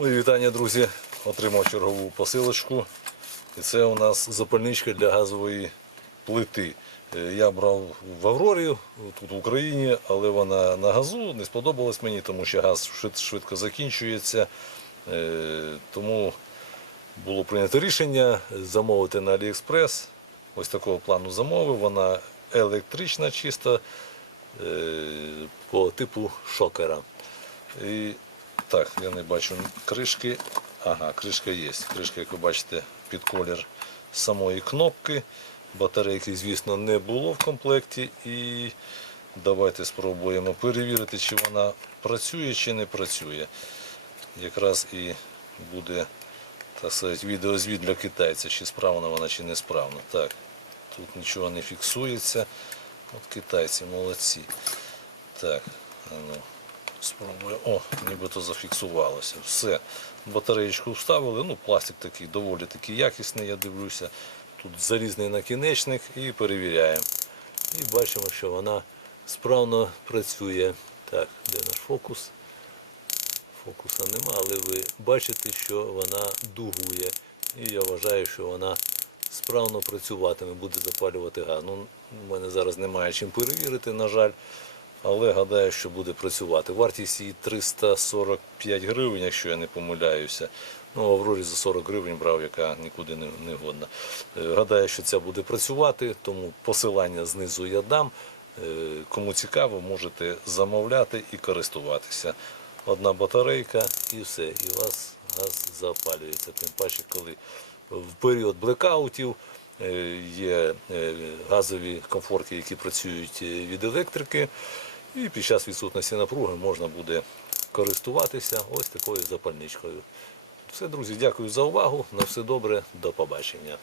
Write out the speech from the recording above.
Мої вітання, друзі. Отримав чергову посилочку. І це у нас запальничка для газової плити. Е, Я брав в Аврорі, тут в Україні, але вона на газу не сподобалась мені, тому що газ швидко закінчується. Е, Тому було прийнято рішення замовити на Аліекспрес. Ось такого плану замовив. Вона електрична, чиста е, по типу шокера. І так, я не бачу кришки. Ага, кришка є. Кришка, як ви бачите, під колір самої кнопки. Батарейки, звісно, не було в комплекті. І давайте спробуємо перевірити, чи вона працює, чи не працює. Якраз і буде так сказати, відеозвіт для китайця, чи справна вона, чи несправна. Так, тут нічого не фіксується. От китайці молодці. Так, ну, спробую. О, нібито зафіксувалося. Все. Батареєчку вставили. Ну, пластик такий доволі такий якісний, я дивлюся. Тут залізний накінечник і перевіряємо. І бачимо, що вона справно працює. Так, де наш фокус? Фокуса нема, але ви бачите, що вона дугує. І я вважаю, що вона справно працюватиме, буде запалювати газ. Ну, у мене зараз немає чим перевірити, на жаль, але гадаю, що буде працювати. Вартість її 345 гривень, якщо я не помиляюся. Ну, Аврорі за 40 гривень брав, яка нікуди не, годна. Е, Гадаю, що це буде працювати, тому посилання знизу я дам. Е, Кому цікаво, можете замовляти і користуватися. Одна батарейка і все. І у вас газ запалюється. Тим паче, коли в період блекаутів є е, газові комфорти, які працюють е, від електрики, і під час відсутності напруги можна буде користуватися ось такою запальничкою. Все, друзі, дякую за увагу. На все добре, до побачення.